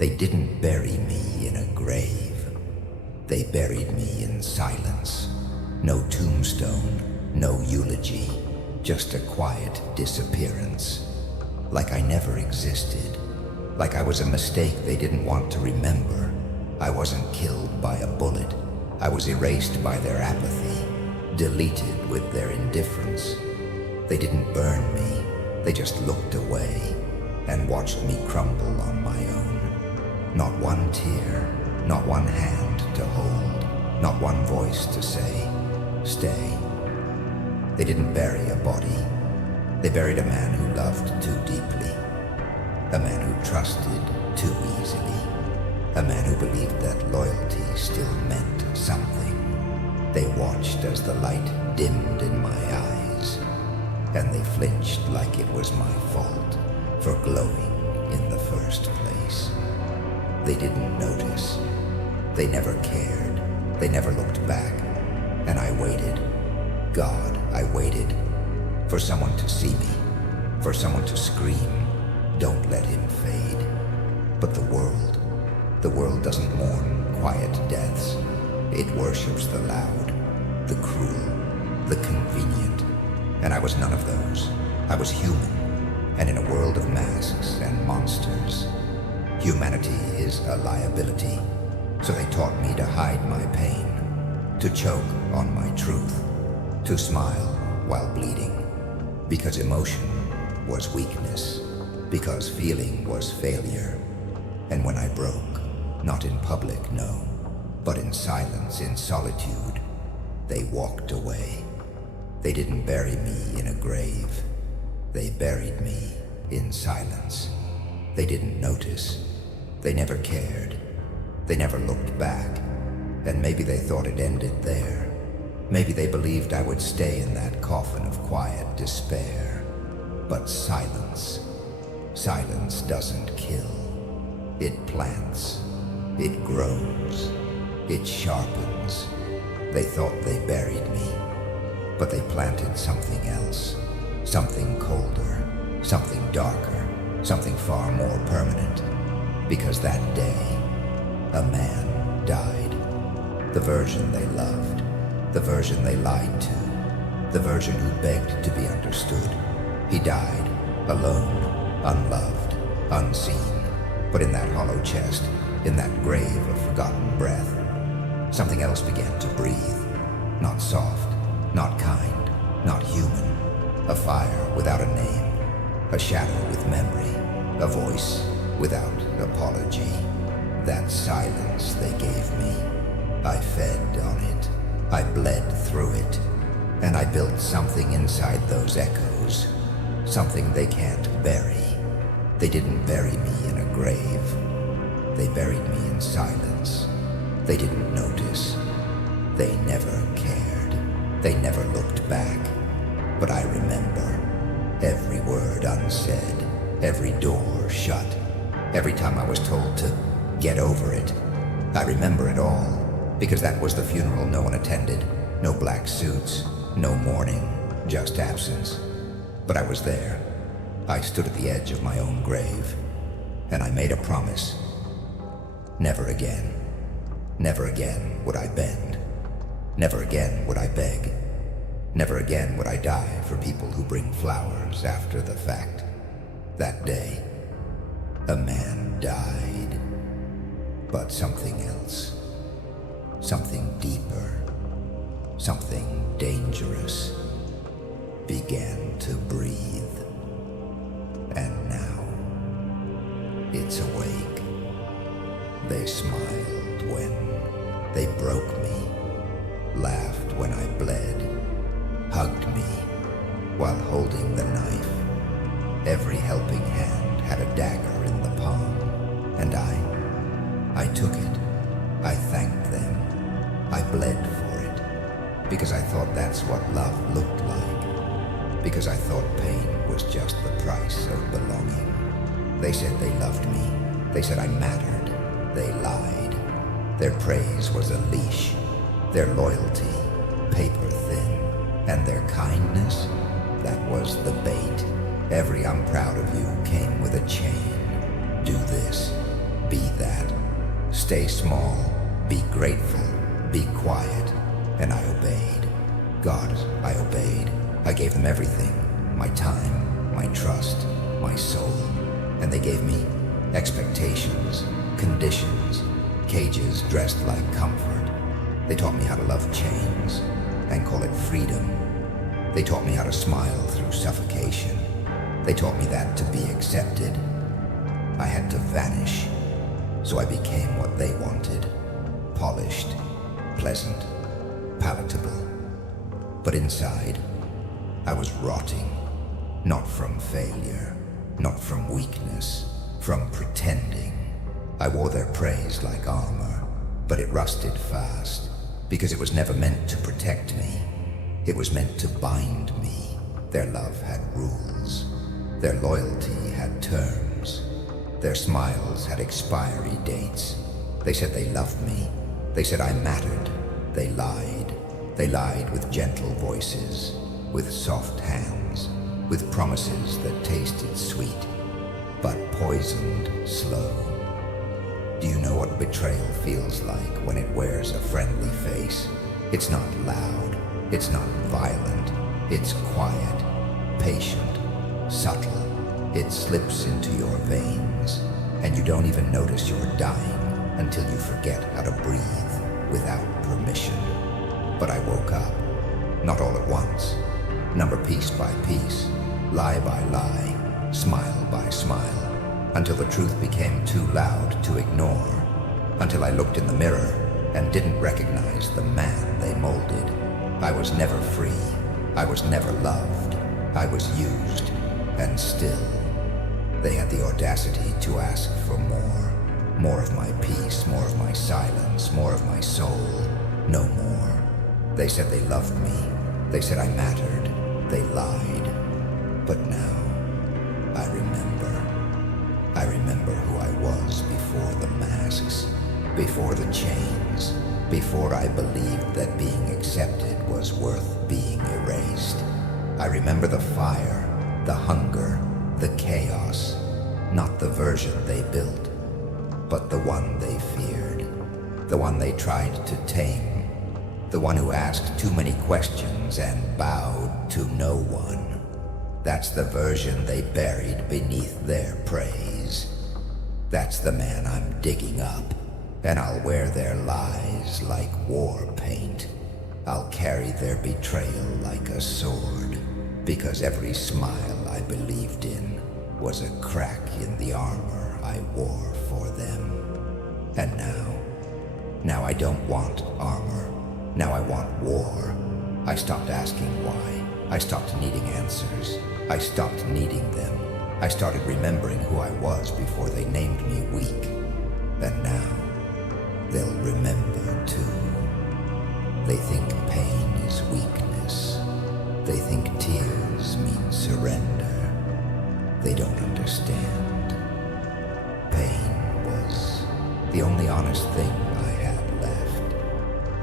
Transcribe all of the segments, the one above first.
They didn't bury me in a grave. They buried me in silence. No tombstone, no eulogy, just a quiet disappearance. Like I never existed. Like I was a mistake they didn't want to remember. I wasn't killed by a bullet. I was erased by their apathy, deleted with their indifference. They didn't burn me. They just looked away and watched me crumble on my own. Not one tear, not one hand to hold, not one voice to say, stay. They didn't bury a body. They buried a man who loved too deeply, a man who trusted too easily, a man who believed that loyalty still meant something. They watched as the light dimmed in my eyes, and they flinched like it was my fault for glowing in the first place. They didn't notice. They never cared. They never looked back. And I waited. God, I waited for someone to see me, for someone to scream, don't let him fade. But the world doesn't mourn quiet deaths. It worships the loud, the cruel, the convenient. And I was none of those. I was human. And in a world of masks and monsters, humanity is a liability. So they taught me to hide my pain, to choke on my truth, to smile while bleeding. Because emotion was weakness, because feeling was failure. And when I broke, not in public, no, but in silence, in solitude, they walked away. They didn't bury me in a grave. They buried me in silence. They didn't notice. They never cared. They never looked back. And maybe they thought it ended there. Maybe they believed I would stay in that coffin of quiet despair. But silence doesn't kill. It plants. It grows. It sharpens. They thought they buried me, but they planted something else. Something colder, something darker, something far more permanent. Because that day, a man died. The version they loved, the version they lied to, the version who begged to be understood. He died, alone, unloved, unseen. But in that hollow chest, in that grave of forgotten breath, something else began to breathe. Not soft, not kind, not human. A fire without a name, a shadow with memory, a voice without apology. That silence they gave me, I fed on it, I bled through it, and I built something inside those echoes, something they can't bury. They didn't bury me in a grave. They buried me in silence. They didn't notice. They never cared. They never looked back. But I remember every word unsaid, every door shut, every time I was told to get over it. I remember it all, because that was the funeral no one attended. No black suits, no mourning, just absence. But I was there. I stood at the edge of my own grave, and I made a promise. Never again. Never again would I bend. Never again would I beg. Never again would I die for people who bring flowers after the fact. That day, a man died. But something else, something deeper, something dangerous began to breathe. And now, it's awake. They smiled when they broke me, laughed when I bled, hugged me while holding the knife. Every helping hand had a dagger in the palm, and I took it. I thanked them. I bled for it, because I thought that's what love looked like, because I thought pain was just the price of belonging. They said they loved me. They said I mattered. They lied. Their praise was a leash, their loyalty paper thin, and their kindness, that was the bait. Every "I'm proud of you" came with a chain. Do this, be Stay small, be grateful, be quiet. And I obeyed. God, I obeyed. I gave them everything. My time, my trust, my soul. And they gave me expectations, conditions, cages dressed like comfort. They taught me how to love chains and call it freedom. They taught me how to smile through suffocation. They taught me that to be accepted, I had to vanish. So I became what they wanted. Polished, pleasant, palatable. But inside, I was rotting. Not from failure, not from weakness, from pretending. I wore their praise like armor, but it rusted fast, because it was never meant to protect me. It was meant to bind me. Their love had rules. Their loyalty had terms. Their smiles had expiry dates. They said they loved me. They said I mattered. They lied. They lied with gentle voices, with soft hands, with promises that tasted sweet, but poisoned slow. Do you know what betrayal feels like when it wears a friendly face? It's not loud. It's not violent. It's quiet, patient, subtle. It slips into your veins, and you don't even notice you're dying until you forget how to breathe without permission. But I woke up, not all at once, number piece by piece, lie by lie, smile by smile, until the truth became too loud to ignore, until I looked in the mirror and didn't recognize the man they molded. I was never free. I was never loved. I was used, and still, they had the audacity to ask for more. More of my peace, more of my silence, more of my soul. No more. They said they loved me. They said I mattered. They lied. But now, I remember. I remember who I was before the masks, before the chains, before I believed that being accepted was worth being erased. I remember the fire, the hunger, the chaos, not the version they built, but the one they feared, the one they tried to tame, the one who asked too many questions and bowed to no one. That's the version they buried beneath their praise. That's the man I'm digging up, and I'll wear their lies like war paint. I'll carry their betrayal like a sword, because every smile I believed in was a crack in the armor I wore for them. And now I don't want armor. Now I want war. I stopped asking why. I stopped needing answers. I stopped needing them. I started remembering who I was before they named me weak. And now, they'll remember too. They think pain is weakness. They think tears mean surrender. They don't understand. Pain was the only honest thing I had left,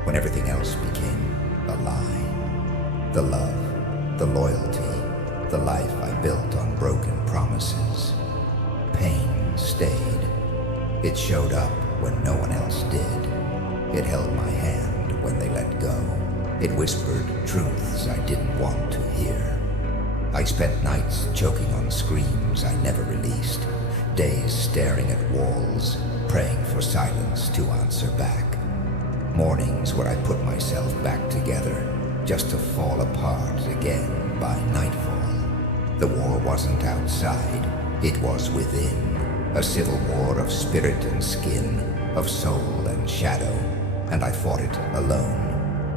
when everything else became a lie. The love, the loyalty, the life I built on broken promises. Pain stayed. It showed up when no one else did. It held my hand when they let go. It whispered truths I didn't want to hear. I spent nights choking on screams I never released, days staring at walls, praying for silence to answer back. Mornings where I put myself back together, just to fall apart again by nightfall. The war wasn't outside, it was within. A civil war of spirit and skin, of soul and shadow, and I fought it alone.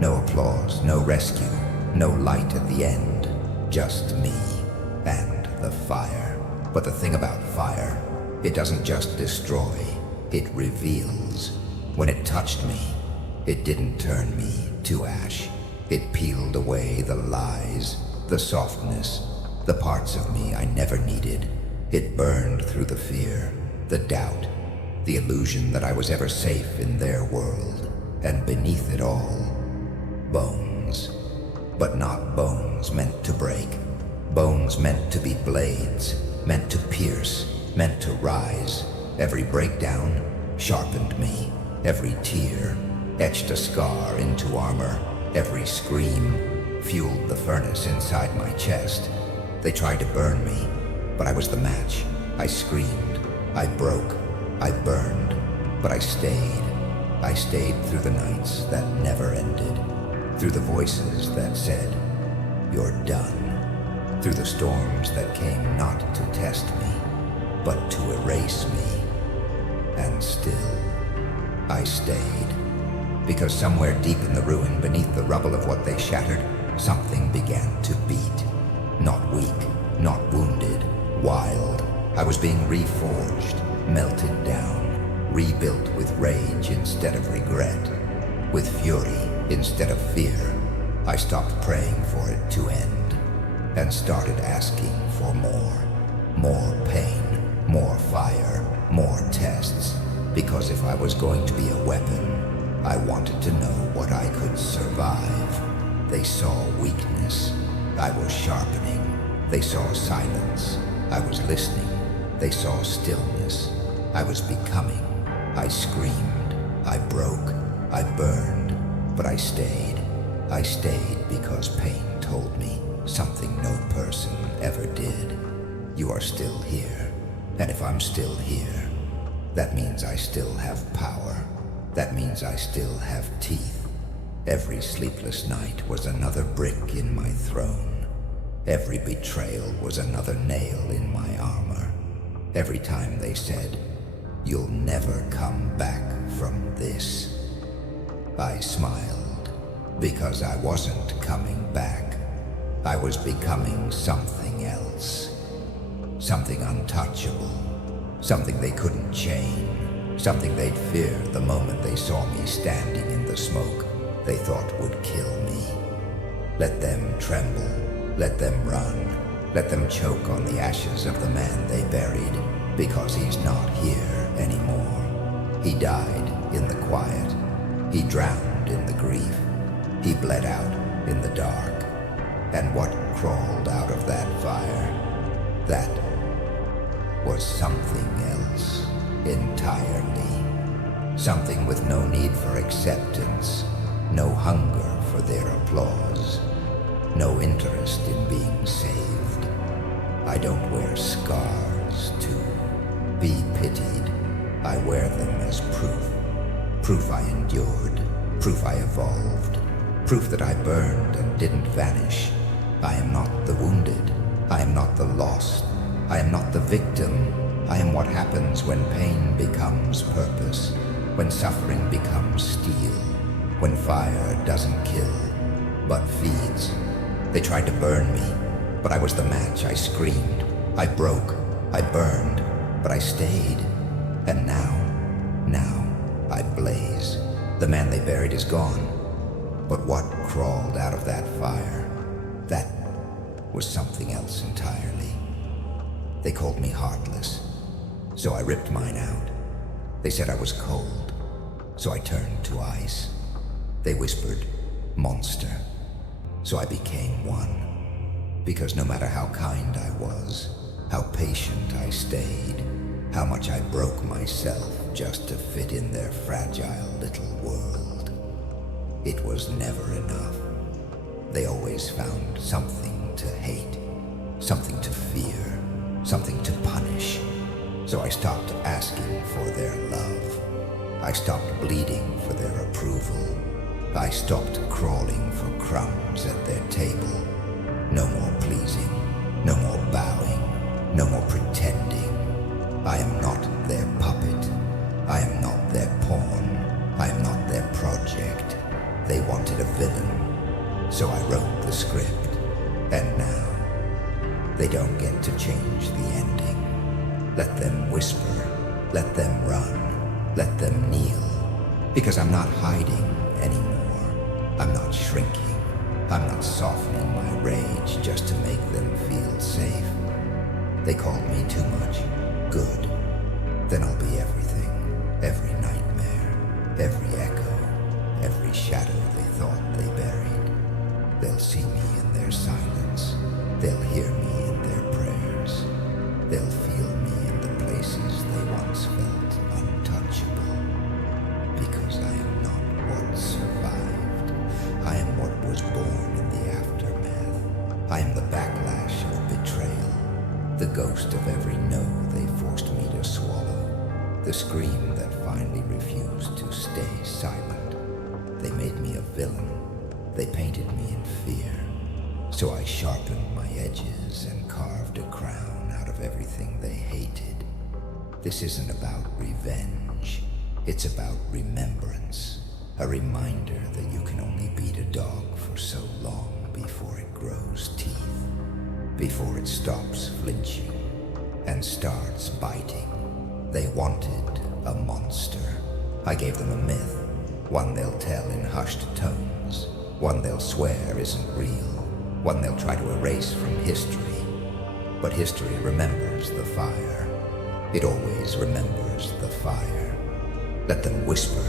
No applause, no rescue, no light at the end, just me and the fire. But the thing about fire, it doesn't just destroy, it reveals. When it touched me, it didn't turn me to ash. It peeled away the lies, the softness, the parts of me I never needed. It burned through the fear, the doubt, the illusion that I was ever safe in their world, and beneath it all, bones. But not bones meant to break. Bones meant to be blades, meant to pierce, meant to rise. Every breakdown sharpened me, Every tear etched a scar into armor. Every scream fueled the furnace inside my chest. They tried to burn me, but I was the match. I screamed, I broke, I burned, but I stayed. I stayed through the nights that never ended, through the voices that said, "You're done," through the storms that came not to test me, but to erase me. And still, I stayed, because somewhere deep in the ruin, beneath the rubble of what they shattered, something began to beat. Not weak, not wounded, wild. I was being reforged, melted down, rebuilt with rage instead of regret, with fury instead of fear. I stopped praying for it to end, and started asking for more. More pain, more fire, more tests, because if I was going to be a weapon, I wanted to know what I could survive. They saw weakness. I was sharpening. They saw silence. I was listening. They saw stillness. I was becoming. I screamed. I broke. I burned. But I stayed. I stayed because pain told me something no person ever did. You are still here. And if I'm still here, that means I still have power. That means I still have teeth. Every sleepless night was another brick in my throne. Every betrayal was another nail in my armor. Every time they said, "You'll never come back from this," I smiled, because I wasn't coming back. I was becoming something else. Something untouchable. Something they couldn't chain. Something they'd fear the moment they saw me standing in the smoke they thought would kill me. Let them tremble. Let them run. Let them choke on the ashes of the man they buried, because he's not here anymore. He died in the quiet. He drowned in the grief. He bled out in the dark. And what crawled out of that fire, that was something else entirely. Something with no need for acceptance, no hunger for their applause, no interest in being saved. I don't wear scars to be pitied. I wear them as proof. Proof I endured. Proof I evolved. Proof that I burned and didn't vanish. I am not the wounded. I am not the lost. I am not the victim. I am what happens when pain becomes purpose, when suffering becomes steel, when fire doesn't kill, but feeds. They tried to burn me, but I was the match. I screamed. I broke. I burned, but I stayed. And now I blaze. The man they buried is gone. But what crawled out of that fire? That was something else entirely. They called me heartless, so I ripped mine out. They said I was cold, so I turned to ice. They whispered, "Monster," so I became one. Because no matter how kind I was, how patient I stayed, how much I broke myself just to fit in their fragile little world, it was never enough. They always found something to hate, something to fear, something to punish. So I stopped asking for their love. I stopped bleeding for their approval. I stopped crawling for crumbs at their table. No more pleasing, no more bowing, no more pretending. I am not their puppet. I am not their pawn. I am not their project. They wanted a villain, so I wrote the script. And now, they don't get to change the ending. Let them whisper. Let them run. Let them kneel. Because I'm not hiding anymore. I'm not shrinking. I'm not softening my rage just to make them feel safe. They called me too much. Good. Then I'll be everything. Every nightmare. Every echo. Every shadow they thought they buried. They'll see me in their silence. They'll hear me in their prayers. They'll feel me in the places they once felt untouchable. Because the scream that finally refused to stay silent. They made me a villain. They painted me in fear. So I sharpened my edges and carved a crown out of everything they hated. This isn't about revenge. It's about remembrance. A reminder that you can only beat a dog for so long before it grows teeth, before it stops flinching and starts biting. They wanted a monster. I gave them a myth, one they'll tell in hushed tones, one they'll swear isn't real, one they'll try to erase from history. But history remembers the fire. It always remembers the fire. Let them whisper,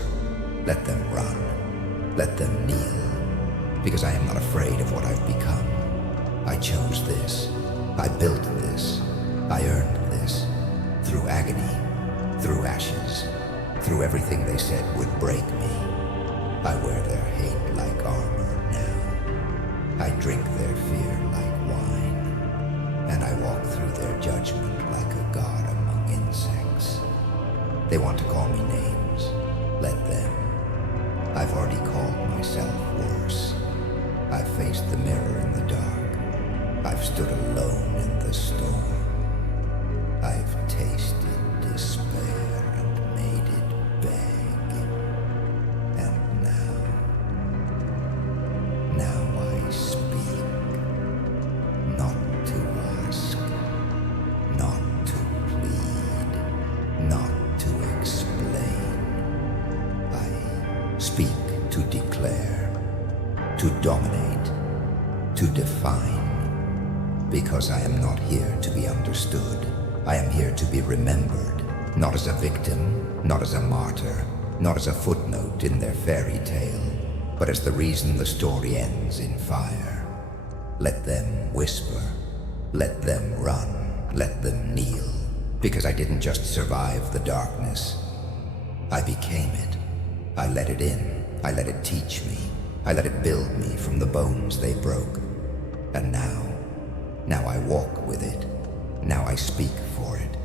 let them run, let them kneel, because I am not afraid of what I've become. I chose this, I built this, I earned this, through agony, through ashes, through everything they said would break me. I wear their hate like armor now. I drink their fear like wine, and I walk through their judgment like a god among insects. They want to call me names. Let them. I've already called myself worse. I've faced the mirror in the dark. I've stood alone in the storm. I've tasted despair and made it beg. And now I speak. Not to ask, not to plead, not to explain. I speak to declare, to dominate, to define, because I am not here to be understood. I am here to be remembered, not as a victim, not as a martyr, not as a footnote in their fairy tale, but as the reason the story ends in fire. Let them whisper, let them run, let them kneel, because I didn't just survive the darkness. I became it. I let it in. I let it teach me. I let it build me from the bones they broke. And now I walk with it. Now I speak for it.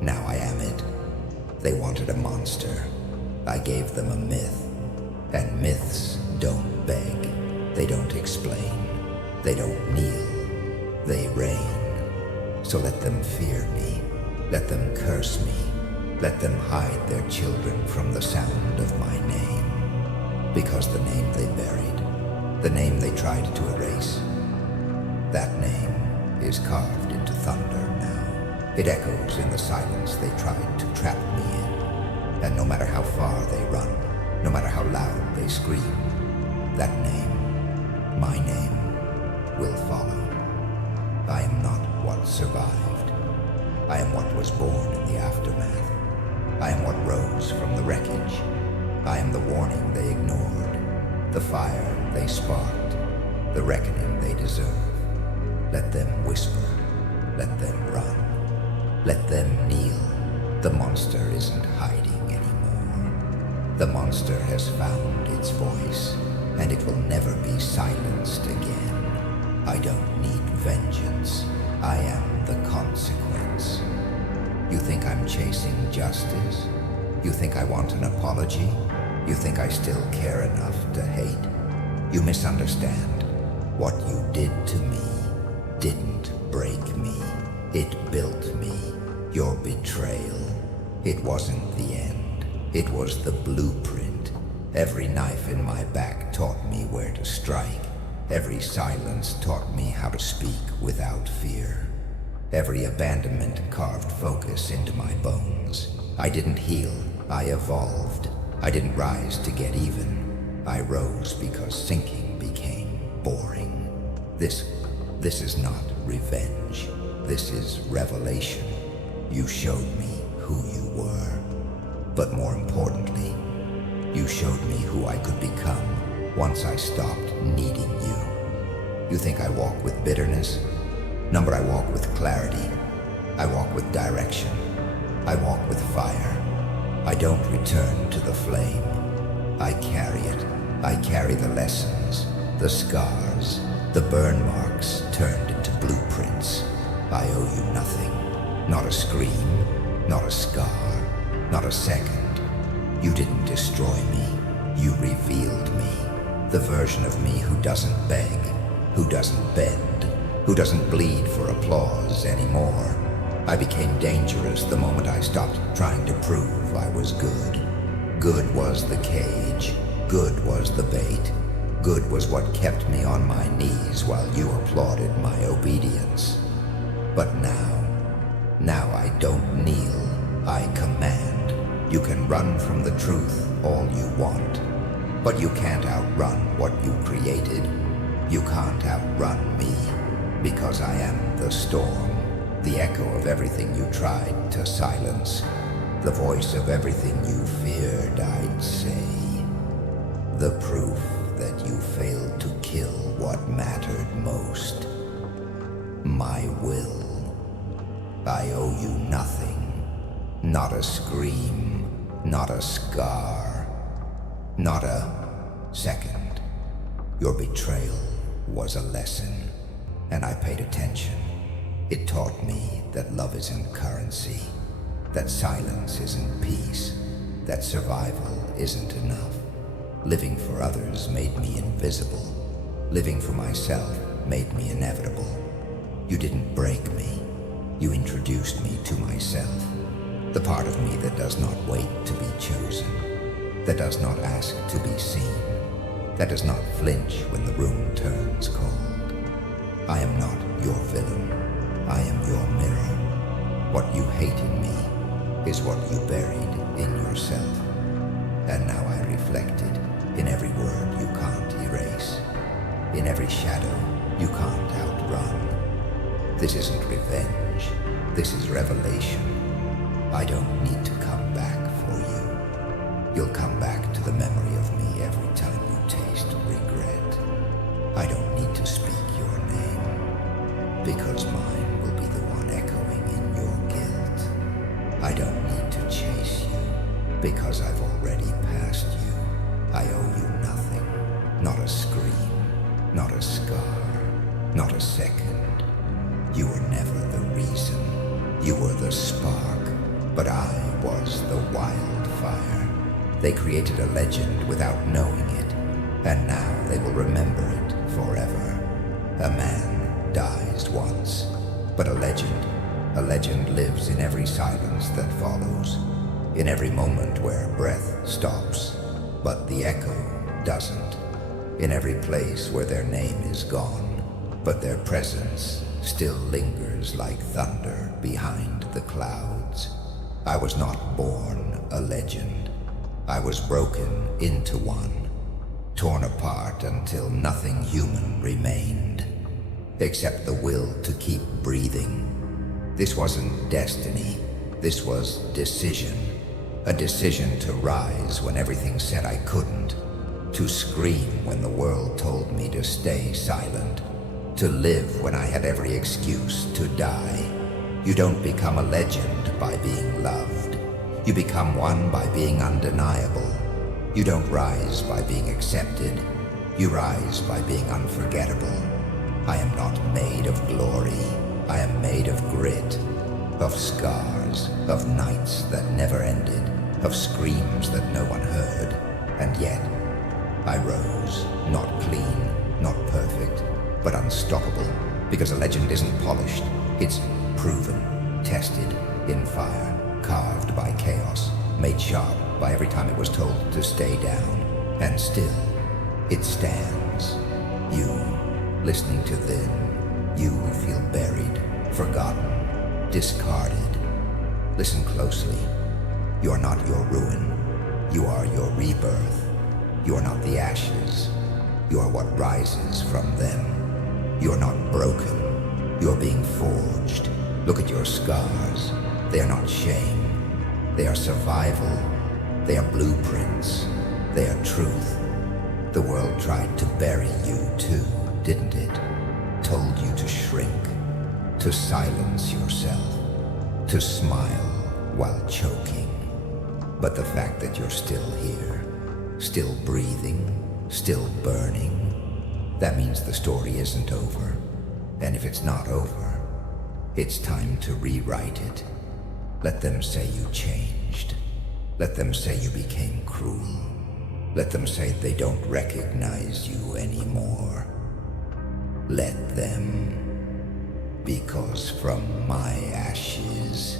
Now I am it. They wanted a monster. I gave them a myth. And myths don't beg. They don't explain. They don't kneel. They reign. So let them fear me. Let them curse me. Let them hide their children from the sound of my name. Because the name they buried, the name they tried to erase, that name is carved into thunder now. It echoes in the silence they tried to trap me in. And no matter how far they run, no matter how loud they scream, that name, my name, will follow. I am not what survived. I am what was born in the aftermath. I am what rose from the wreckage. I am the warning they ignored, the fire they sparked, the reckoning they deserve. Let them whisper, let them run, let them kneel. The monster isn't hiding anymore. The monster has found its voice, and it will never be silenced again. I don't need vengeance. I am the consequence. You think I'm chasing justice? You think I want an apology? You think I still care enough to hate? You misunderstand. What you did to me didn't break me. It built me. Your betrayal. It wasn't the end. It was the blueprint. Every knife in my back taught me where to strike. Every silence taught me how to speak without fear. Every abandonment carved focus into my bones. I didn't heal, I evolved. I didn't rise to get even. I rose because sinking became boring. This is not revenge. This is revelation. You showed me who you were. But more importantly, you showed me who I could become once I stopped needing you. You think I walk with bitterness? No, but I walk with clarity. I walk with direction. I walk with fire. I don't return to the flame. I carry it. I carry the lessons, the scars, the burn marks turned into blueprints. I owe you nothing. Not a scream, not a scar, not a second. You didn't destroy me. You revealed me. The version of me who doesn't beg, who doesn't bend, who doesn't bleed for applause anymore. I became dangerous the moment I stopped trying to prove I was good. Good was the cage. Good was the bait. Good was what kept me on my knees while you applauded my obedience. But now I don't kneel, I command. You can run from the truth all you want, but you can't outrun what you created. You can't outrun me, because I am the storm, the echo of everything you tried to silence, the voice of everything you feared I'd say, the proof that you failed to kill what mattered most. My will. I owe you nothing. Not a scream, not a scar, not a second. Your betrayal was a lesson, and I paid attention. It taught me that love isn't currency, that silence isn't peace, that survival isn't enough. Living for others made me invisible. Living for myself made me inevitable. You didn't break me. You introduced me to myself. The part of me that does not wait to be chosen, that does not ask to be seen, that does not flinch when the room turns cold. I am not your villain. I am your mirror. What you hate in me is what you buried in yourself. And now I reflect it in every word you can't erase, in every shadow you can't outrun. This isn't revenge. This is revelation. I don't need to come back for you. You'll come back to the memory of me every time you taste regret. I don't need to speak your name, because mine will be the one echoing in your guilt. I don't need to chase you, because I've already passed you. I owe you nothing, not a scream, not a scar, not a second. You were never the reason. You were the spark, but I was the wildfire. They created a legend without knowing it, and now they will remember it forever. A man dies once, but a legend lives in every silence that follows, in every moment where breath stops, but the echo doesn't, in every place where their name is gone, but their presence still lingers like thunder behind the clouds. I was not born a legend. I was broken into one, torn apart until nothing human remained, except the will to keep breathing. This wasn't destiny. This was decision. A decision to rise when everything said I couldn't, to scream when the world told me to stay silent, to live when I had every excuse to die. You don't become a legend by being loved. You become one by being undeniable. You don't rise by being accepted. You rise by being unforgettable. I am not made of glory. I am made of grit, of scars, of nights that never ended, of screams that no one heard. And yet, I rose, not clean, not perfect, but unstoppable, because a legend isn't polished. It's proven, tested in fire, carved by chaos, made sharp by every time it was told to stay down. And still, it stands. You, listening to them, you who feel buried, forgotten, discarded. Listen closely. You are not your ruin. You are your rebirth. You are not the ashes. You are what rises from them. You are not broken. You are being forged. Look at your scars. They are not shame. They are survival. They are blueprints. They are truth. The world tried to bury you too, didn't it? Told you to shrink, to silence yourself, to smile while choking. But the fact that you're still here, still breathing, still burning, that means the story isn't over. And if it's not over, it's time to rewrite it. Let them say you changed. Let them say you became cruel. Let them say they don't recognize you anymore. Let them. Because from my ashes,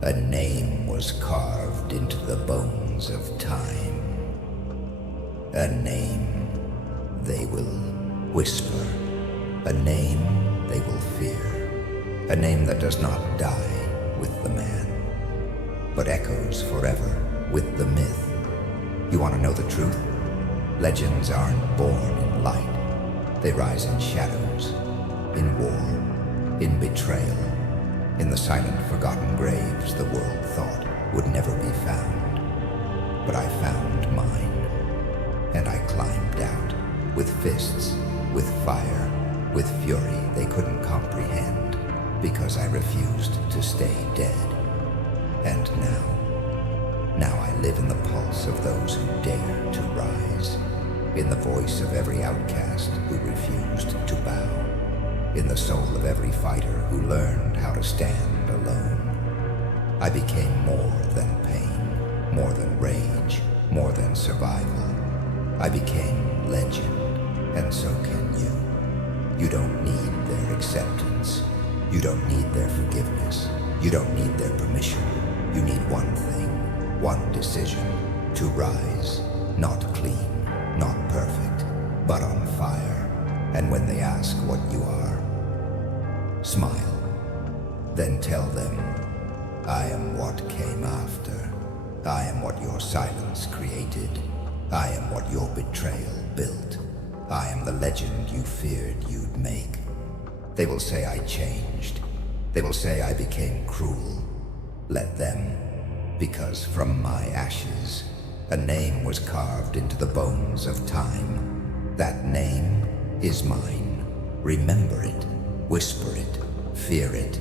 a name was carved into the bones of time. A name they will whisper. A name they will fear. A name that does not die with the man, but echoes forever with the myth. You want to know the truth? Legends aren't born in light. They rise in shadows, in war, in betrayal, in the silent, forgotten graves the world thought would never be found. But I found mine, and I climbed out, with fists, with fire, with fury they couldn't comprehend, because I refused to stay dead. And now I live in the pulse of those who dare to rise, in the voice of every outcast who refused to bow, in the soul of every fighter who learned how to stand alone. I became more than pain, more than rage, more than survival. I became legend, and so can you. You don't need their acceptance. You don't need their forgiveness. You don't need their permission. You need one thing, one decision, to rise, not clean, not perfect, but on fire. And when they ask what you are, smile, then tell them, I am what came after. I am what your silence created. I am what your betrayal built. I am the legend you feared you'd make. They will say I changed. They will say I became cruel. Let them, because from my ashes, a name was carved into the bones of time. That name is mine. Remember it, whisper it, fear it.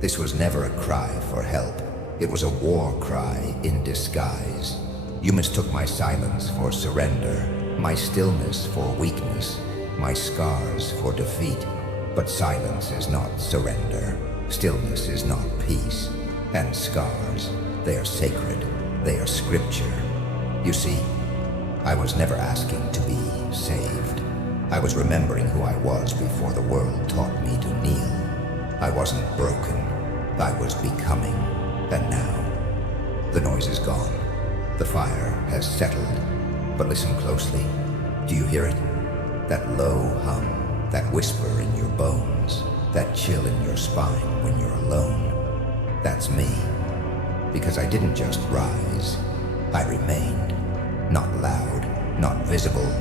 This was never a cry for help. It was a war cry in disguise. You mistook my silence for surrender, my stillness for weakness, my scars for defeat. But silence is not surrender. Stillness is not peace. And scars, they are sacred. They are scripture. You see, I was never asking to be saved. I was remembering who I was before the world taught me to kneel. I wasn't broken. I was becoming. And now, the noise is gone. The fire has settled. But listen closely. Do you hear it? That low hum, that whisper in your bones, that chill in your spine when you're alone. That's me. Because I didn't just rise. I remained. Not loud, not visible,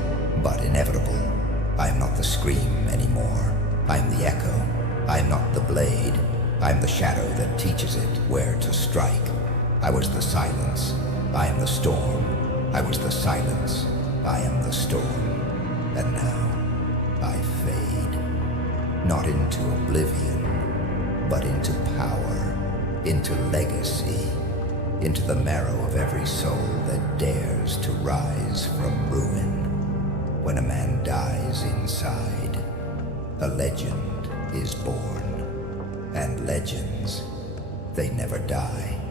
but inevitable. I am not the scream anymore. I am the echo. I am not the blade. I am the shadow that teaches it where to strike. I was the silence. I am the storm. I was the silence. I am the storm. And now I fade. Not into oblivion, but into power, into legacy, into the marrow of every soul that dares to rise from ruin. When a man dies inside, a legend is born. And legends, they never die.